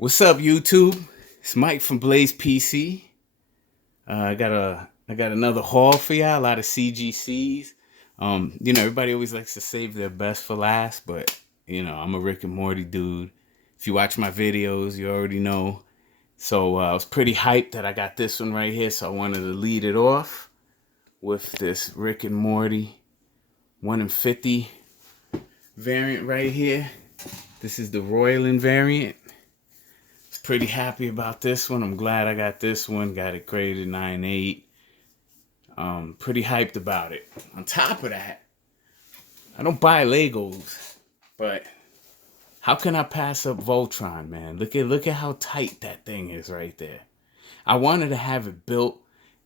What's up, YouTube? It's Mike from BlazePc. I got another haul for y'all. A lot of CGCs. Everybody always likes to save their best for last, but I'm a Rick and Morty dude. If you watch my videos, you already know. So I was pretty hyped that I got this one right here. So I wanted to lead it off with this Rick and Morty 1 in 50 variant right here. This is the Roiland variant. Pretty happy about this one. I'm glad I got this one. Got it graded 9.8. Pretty hyped about it. On top of that, I don't buy Legos, but how can I pass up Voltron, man? Look at how tight that thing is right there. I wanted to have it built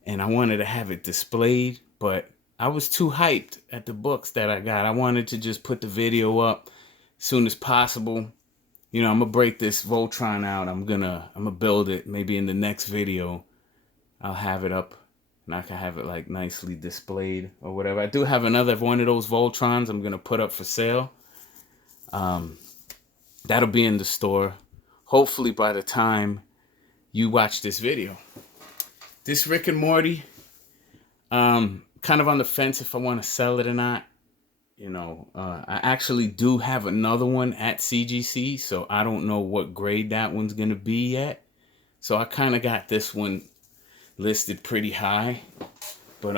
and I wanted to have it displayed, but I was too hyped at the books that I got. I wanted to just put the video up as soon as possible. I'm gonna break this Voltron out. I'm gonna build it. Maybe in the next video, I'll have it up and I can have it like nicely displayed or whatever. I do have another one of those Voltrons I'm gonna put up for sale. That'll be in the store. Hopefully by the time you watch this video. This Rick and Morty, kind of on the fence if I want to sell it or not. I actually do have another one at CGC, so I don't know what grade that one's going to be yet. So I kind of got this one listed pretty high. But,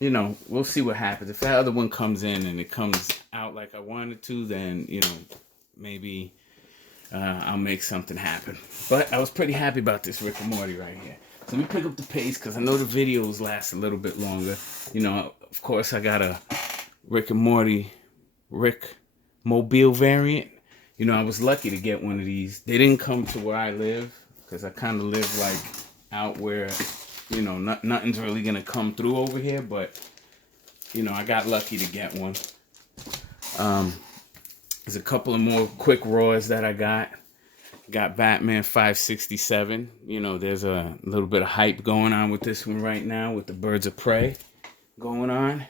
we'll see what happens. If that other one comes in and it comes out like I wanted to, then, maybe I'll make something happen. But I was pretty happy about this Rick and Morty right here. So let me pick up the pace because I know the videos last a little bit longer. Of course, I got a Rick and Morty Rick Mobile variant. I was lucky to get one of these. They didn't come to where I live because I kind of live like out where nothing's really gonna come through over here, but I got lucky to get one. There's a couple of more quick raws that I got Batman 567. There's a little bit of hype going on with this one right now with the Birds of Prey going on.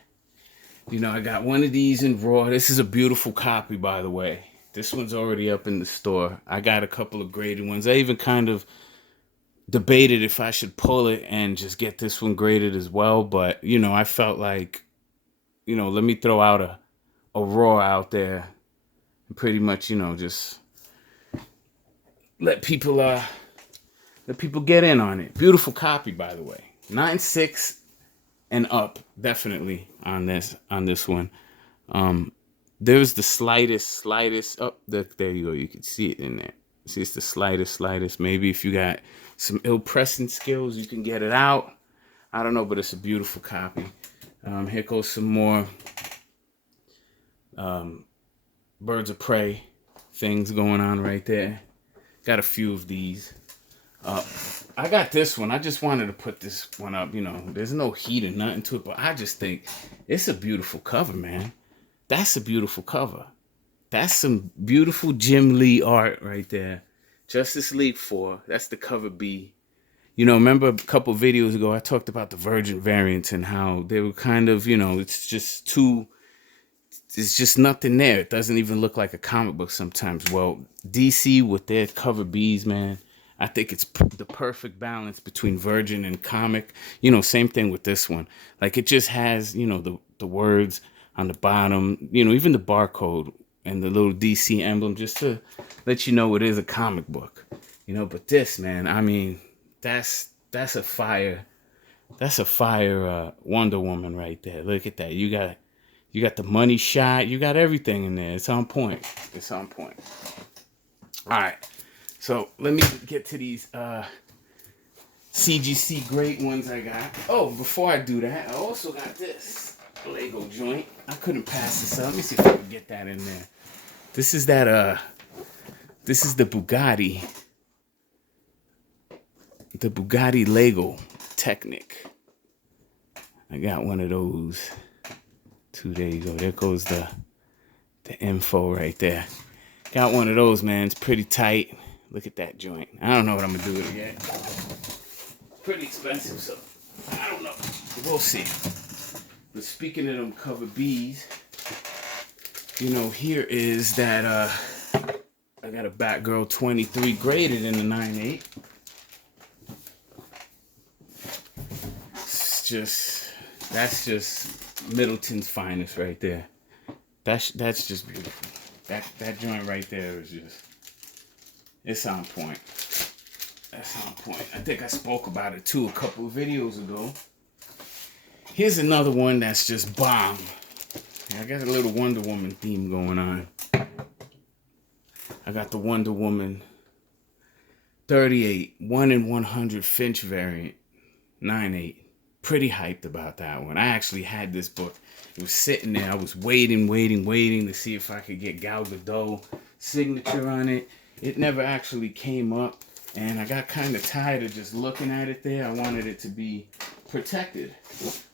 I got one of these in raw. This is a beautiful copy, by the way. This one's already up in the store. I got a couple of graded ones. I even kind of debated if I should pull it and just get this one graded as well. But, I felt like, let me throw out a raw out there. And pretty much, just let people get in on it. Beautiful copy, by the way. 9.6 and up, definitely on this one. There's the slightest there you go, you can see it in there. See, it's the slightest. Maybe if you got some ill pressing skills, you can get it out. I don't know, but it's a beautiful copy. Here goes some more Birds of Prey things going on right there. Got a few of these. I got this one. I just wanted to put this one up. There's no heat or nothing to it, but I just think it's a beautiful cover, man. That's a beautiful cover. That's some beautiful Jim Lee art right there. Justice League 4. That's the cover B. Remember a couple videos ago, I talked about the Virgin variants and how they were kind of, it's just nothing there. It doesn't even look like a comic book sometimes. Well, DC with their cover Bs, man, I think it's the perfect balance between Virgin and comic. Same thing with this one. Like, it just has, the words on the bottom, even the barcode and the little DC emblem just to let you know it is a comic book. But this, man, I mean, that's a fire. That's a fire Wonder Woman right there. Look at that. You got the money shot. You got everything in there. It's on point. All right. So let me get to these CGC great ones I got. Oh, before I do that, I also got this Lego joint. I couldn't pass this up. Let me see if I can get that in there. This is the Bugatti. The Bugatti Lego Technic. I got one of those 2 days ago. There goes the info right there. Got one of those, man. It's pretty tight. Look at that joint. I don't know what I'm going to do with it yet. Pretty expensive, so I don't know. We'll see. But speaking of them cover Bs, here is that I got a Batgirl 23 graded in the 9.8. That's just Middleton's finest right there. That's just beautiful. That joint right there is just, it's on point. That's on point. I think I spoke about it too a couple of videos ago. Here's another one that's just bomb. I got a little Wonder Woman theme going on. I got the Wonder Woman 38 1 in 100 Finch variant 9.8. Pretty hyped about that one. I actually had this book. It was sitting there. I was waiting to see if I could get Gal Gadot signature on it. It never actually came up, and I got kind of tired of just looking at it there. I wanted it to be protected.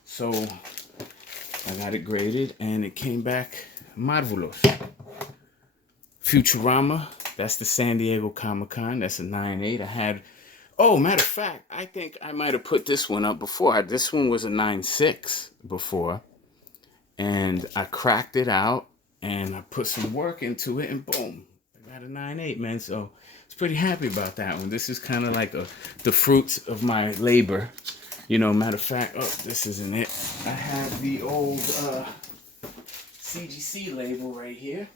So I got it graded, and it came back marvelous. Futurama, that's the San Diego Comic-Con. That's a 9.8. I had, oh, matter of fact, I think I might have put this one up before. This one was a 9.6 before. And I cracked it out, and I put some work into it, and boom, I got a 9.8, man. So I was pretty happy about that one. This is kind of like the fruits of my labor. You know, matter of fact, oh, this isn't it. I have the old CGC label right here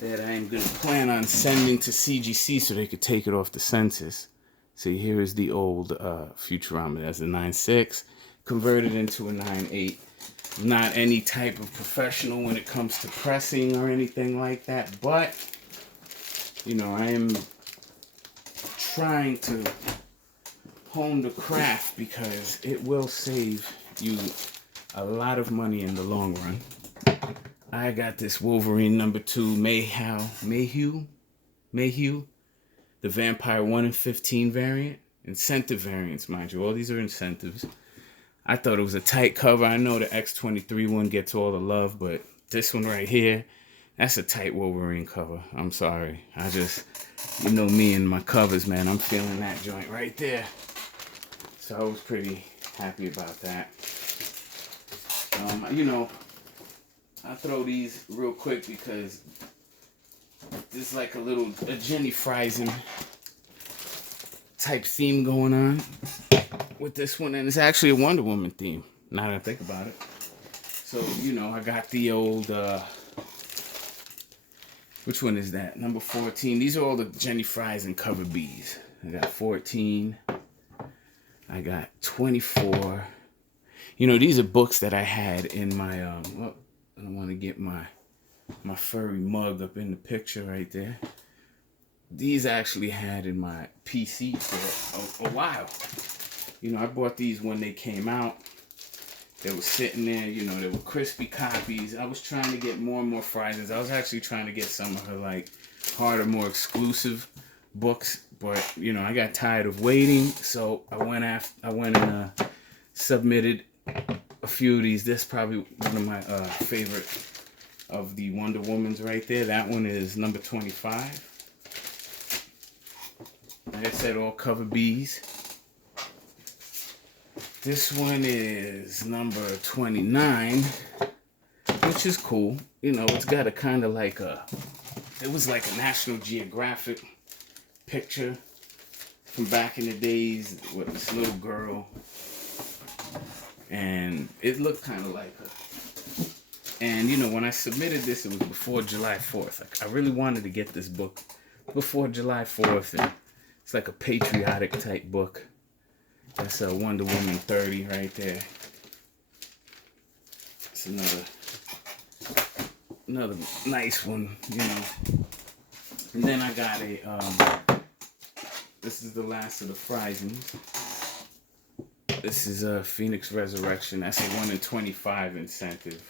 that I am going to plan on sending to CGC so they could take it off the census. See, here is the old Futurama. That's a 9.6 converted into a 9.8. Not any type of professional when it comes to pressing or anything like that, but, you know, I am trying to hone the craft because it will save you a lot of money in the long run. I got this Wolverine #2 Mayhew, the Vampire 1 in 15 variant, incentive variants, mind you. All these are incentives. I thought it was a tight cover. I know the X23 one gets all the love, but this one right here, that's a tight Wolverine cover. I'm sorry. You know me and my covers, man. I'm feeling that joint right there. So I was pretty happy about that. You know, I'll throw these real quick because there's like a Jenny Frison type theme going on with this one, and it's actually a Wonder Woman theme, now that I think about it. So, you know, I got the old, which one is that? Number 14. These are all the Jenny Frison cover Bs. I got 14. I got 24. You know, these are books that I had in my, I don't want to get my furry mug up in the picture right there. These I actually had in my PC for a while. You know, I bought these when they came out. They were sitting there, you know, they were crispy copies. I was trying to get more and more Frisons. I was actually trying to get some of her, like, harder, more exclusive books. But, you know, I got tired of waiting. So I went and submitted a few of these. This is probably one of my favorite of the Wonder Womans right there. That one is number 25. Like I said, all cover Bs. This one is number 29, which is cool. You know, it's got a kind of like it was like a National Geographic picture from back in the days with this little girl. And it looked kind of like her. And, you know, when I submitted this, it was before July 4th. I really wanted to get this book before July 4th. And it's like a patriotic type book. That's a Wonder Woman 30 right there. It's another nice one, you know. And then I got this is the last of the Frisons. This is a Phoenix Resurrection. That's a 1 in 25 incentive.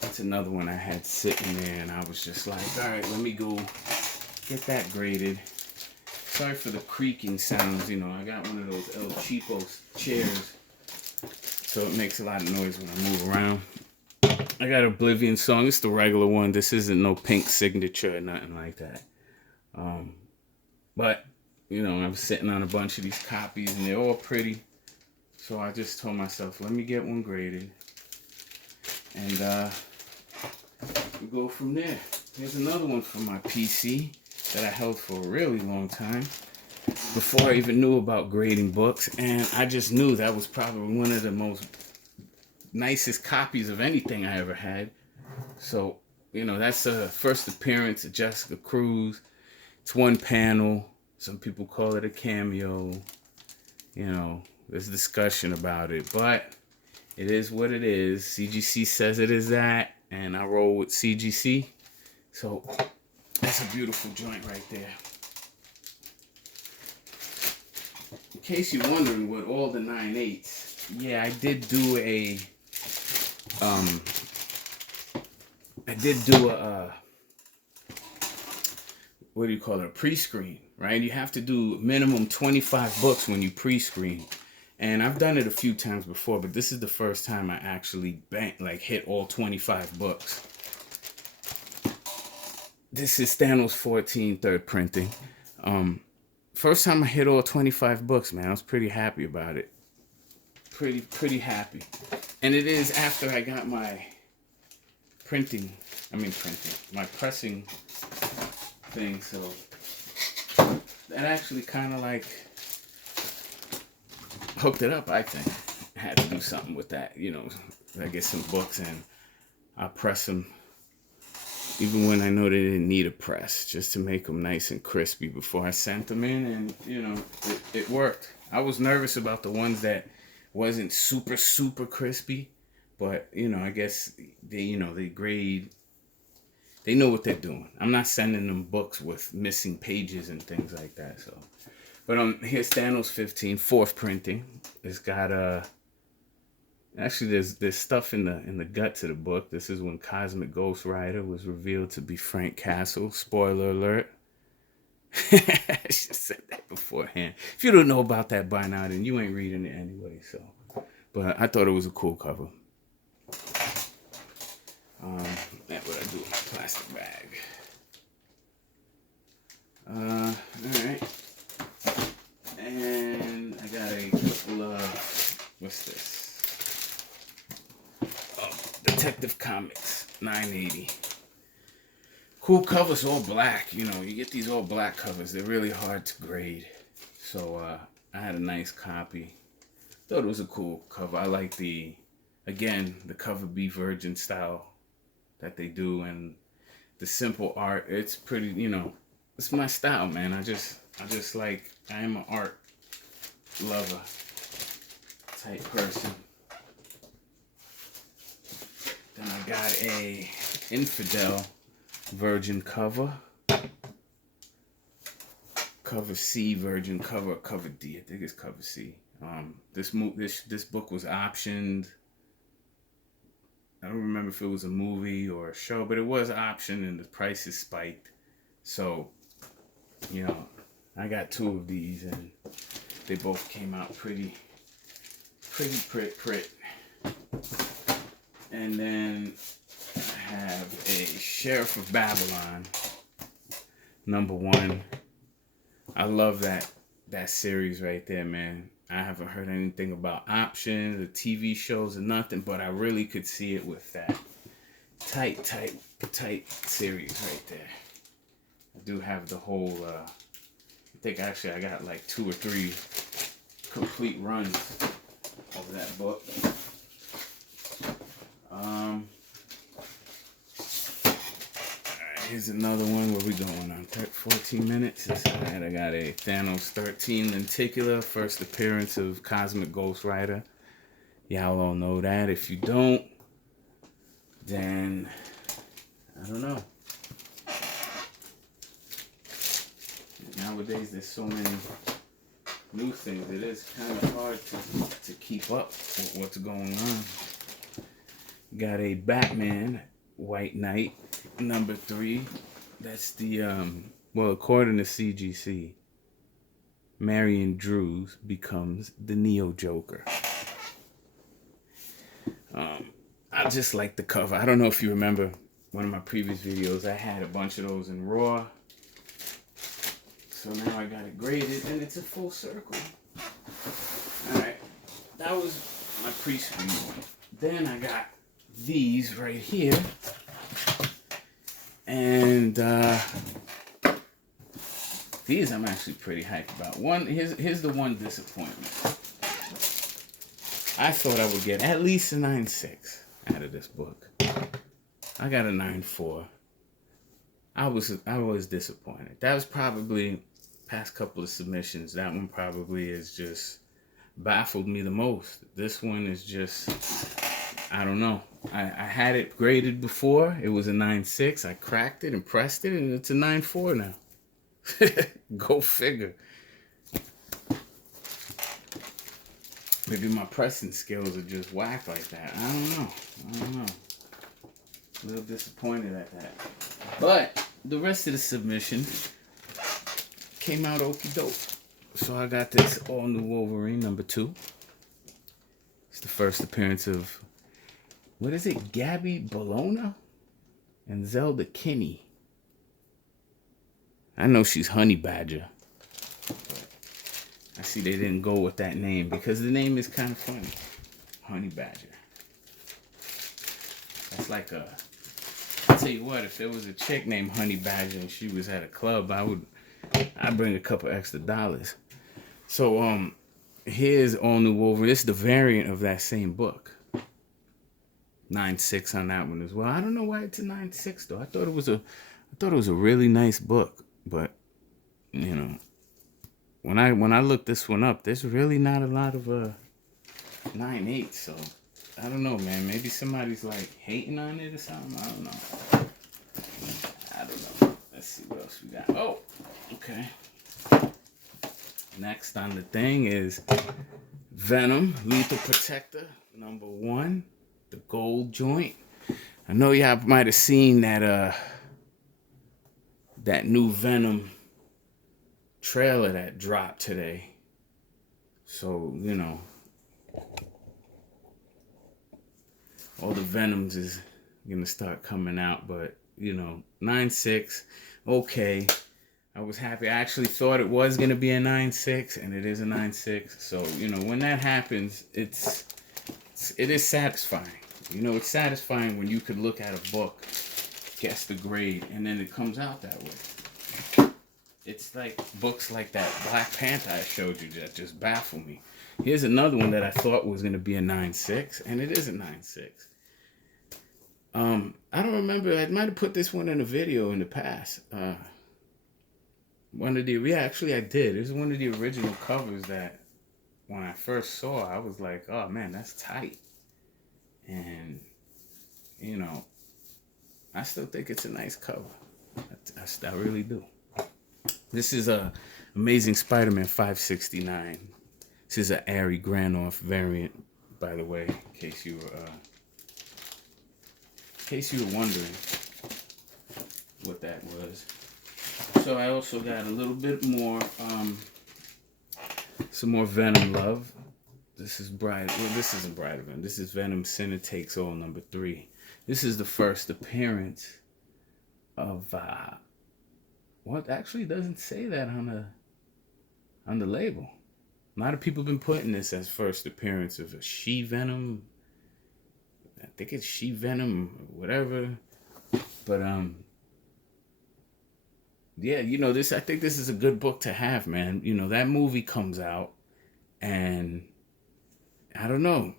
That's another one I had sitting there, and I was just like, all right, let me go get that graded. Sorry for the creaking sounds, you know, I got one of those El Cheapo chairs, so it makes a lot of noise when I move around. I got Oblivion Song, it's the regular one. This isn't no pink signature or nothing like that. But, you know, I was sitting on a bunch of these copies, and they're all pretty. So I just told myself, let me get one graded. And we go from there. Here's another one from my PC that I held for a really long time before I even knew about grading books, and I just knew that was probably one of the most nicest copies of anything I ever had. So, you know, that's a first appearance of Jessica Cruz. It's one panel. Some people call it a cameo. You know, there's discussion about it, but it is what it is. CGC says it is that, and I roll with CGC. So that's a beautiful joint right there. In case you're wondering what all the 9/8s, yeah, I did do a what do you call it, a pre-screen, right? You have to do minimum 25 books when you pre-screen. And I've done it a few times before, but this is the first time I actually hit all 25 books. This is Thanos 14 third printing. First time I hit all 25 books, man, I was pretty happy about it. Pretty happy. And it is after I got my my pressing thing, so that actually kind of like hooked it up, I think. I had to do something with that, you know. I get some books and I press them even when I know they didn't need a press, just to make them nice and crispy before I sent them in, and you know, it worked. I was nervous about the ones that wasn't super crispy, but you know, I guess they grade, they know what they're doing. I'm not sending them books with missing pages and things like that. So, but here's Thanos 15 fourth printing. It's got actually there's stuff in the guts of the book. This is when Cosmic Ghost Rider was revealed to be Frank Castle. Spoiler alert. I should have said that beforehand. If you don't know about that by now, then you ain't reading it anyway. So, but I thought it was a cool cover. That's what I do in my plastic bag. Alright. And I got a couple of, what's this? Oh, Detective Comics 980. Cool covers, all black. You know, you get these all black covers. They're really hard to grade. So, I had a nice copy. Thought it was a cool cover. I like the cover B Virgin style that they do, and the simple art. It's pretty, you know, it's my style, man. I just like, I am an art lover type person. Then I got a Infidel Virgin cover. Cover C Virgin cover, cover D. I think it's cover C. This book was optioned. I don't remember if it was a movie or a show, but it was optioned and the prices spiked. So, you know, I got two of these and they both came out pretty. And then I have a Sheriff of Babylon, #1. I love that series right there, man. I haven't heard anything about options, the TV shows, or nothing, but I really could see it with that tight series right there. I do have the whole, I think actually I got like 2 or 3 complete runs of that book. Here's another one. Where we going on? 14 minutes. Alright, I got a Thanos 13 Lenticular, first appearance of Cosmic Ghost Rider. Y'all all know that. If you don't, then I don't know. Nowadays, there's so many new things. It is kind of hard to keep up with what's going on. Got a Batman White Knight #3. That's the well, according to CGC, Marion Drews becomes the Neo Joker. I just like the cover. I don't know if you remember one of my previous videos. I had a bunch of those in raw. So now I got it graded and it's a full circle. Alright. That was my pre-screen one. Then I got these right here. And these I'm actually pretty hyped about. Here's the one disappointment. I thought I would get at least a 9.6 out of this book. I got a 9.4. I was disappointed. That was probably past couple of submissions. That one probably is just baffled me the most. This one is just, I don't know. I had it graded before. It was a 9.6. I cracked it and pressed it, and it's a 9.4 now. Go figure. Maybe my pressing skills are just whack like that. I don't know. A little disappointed at that. But the rest of the submission came out okie doke. So I got this all new Wolverine #2. It's the first appearance of, what is it? Gabby Bologna and Zelda Kinney. I know she's Honey Badger. I see they didn't go with that name because the name is kind of funny. Honey Badger. That's like a... I'll tell you what, if there was a chick named Honey Badger and she was at a club, I'd bring a couple extra dollars. So, here's all new Wolverine. This is the variant of that same book. 9.6 on that one as well. I don't know why it's a 9.6 though. I thought it was a really nice book, but you know, when I looked this one up, there's really not a lot of 9.8. So I don't know, man. Maybe somebody's like hating on it or something. I don't know. Let's see what else we got. Oh, okay. Next on the thing is Venom, Lethal Protector, #1, the gold joint. I know y'all might have seen that new Venom trailer that dropped today. So, you know, all the Venoms is gonna start coming out, but you know, 9.6, okay. I was happy. I actually thought it was gonna be a 9.6, and it is a 9.6. So, you know, when that happens, it is satisfying. You know, it's satisfying when you could look at a book, guess the grade, and then it comes out that way. It's like books like that Black Panther I showed you that just baffle me. Here's another one that I thought was gonna be a 9.6, and it is a 9.6. I don't remember. I might have put this one in a video in the past. Actually I did. It was one of the original covers that when I first saw, I was like, oh man, that's tight. And, you know, I still think it's a nice cover. I really do. This is a Amazing Spider-Man 569. This is an Ari Granoff variant, by the way, in case you were wondering what that was. So I also got a little bit more, some more Venom love. This is this isn't Bride of Venom. This is Venom Sinner Takes All #3. This is the first appearance of, what actually doesn't say that on the label. A lot of people have been putting this as first appearance of a She-Venom. I think it's She-Venom, whatever. But, yeah, you know, I think this is a good book to have, man. You know, that movie comes out, and I don't know.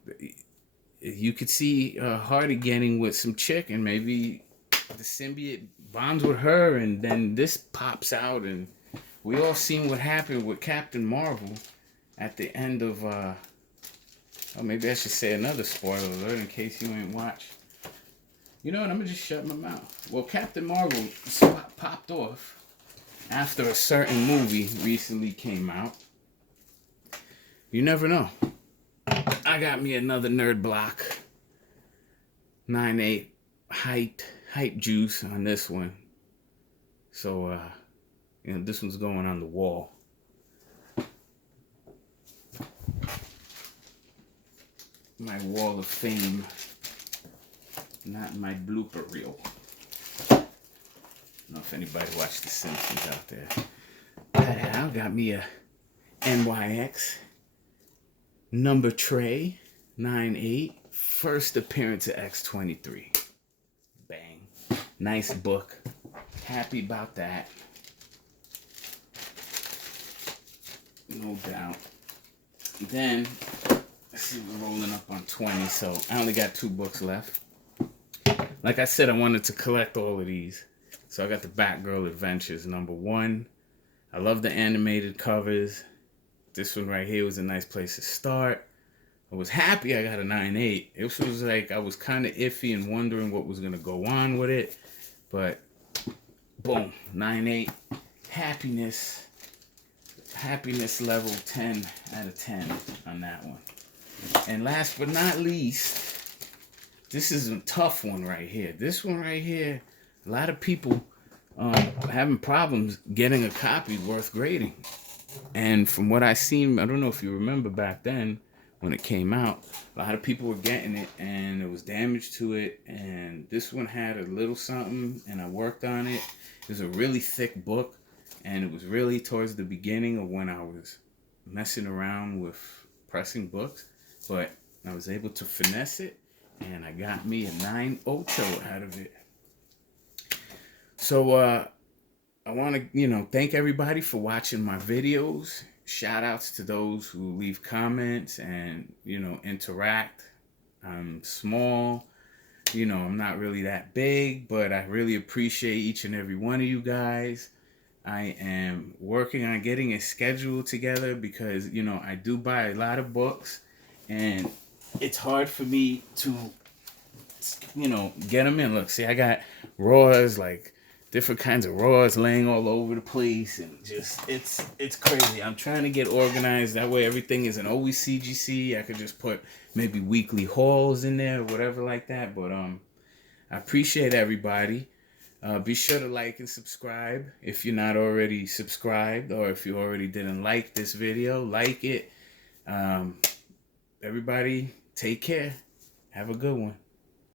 You could see Hardy getting with some chick, and maybe the symbiote bonds with her, and then this pops out, and we all seen what happened with Captain Marvel at the end of, oh, maybe I should say another spoiler alert in case you ain't watched. You know what, I'm gonna just shut my mouth. Well, Captain Marvel popped off after a certain movie recently came out. You never know. I got me another nerd block. 9.8 hype juice on this one. So, you know, this one's going on the wall. My wall of fame. Not my blooper reel. I don't know if anybody watched The Simpsons out there. Pat Hal got me a NYX number tray 9.8, first appearance of X-23. Bang. Nice book. Happy about that. No doubt. Then, let's see, we're rolling up on 20, so I only got 2 books left. Like I said, I wanted to collect all of these. So I got the Batgirl Adventures #1. I love the animated covers. This one right here was a nice place to start. I was happy I got a 9.8. It was like I was kind of iffy and wondering what was going to go on with it. But, boom, 9.8. Happiness. Happiness level 10 out of 10 on that one. And last but not least, this is a tough one right here. This one right here, a lot of people having problems getting a copy worth grading. And from what I seen, I don't know if you remember back then when it came out, a lot of people were getting it and there was damage to it. And this one had a little something and I worked on it. It was a really thick book and it was really towards the beginning of when I was messing around with pressing books. But I was able to finesse it and I got me a 9.8 out of it. So I want to, thank everybody for watching my videos. Shout outs to those who leave comments and, interact. I'm small, I'm not really that big, but I really appreciate each and every one of you guys. I am working on getting a schedule together because, I do buy a lot of books and it's hard for me to, get them in. Look, see, I got raws, like different kinds of raws laying all over the place and just, it's crazy. I'm trying to get organized. That way everything isn't always CGC. I could just put maybe weekly hauls in there or whatever like that. But I appreciate everybody. Be sure to like and subscribe if you're not already subscribed, or if you already didn't like this video, like it. Everybody, take care. Have a good one.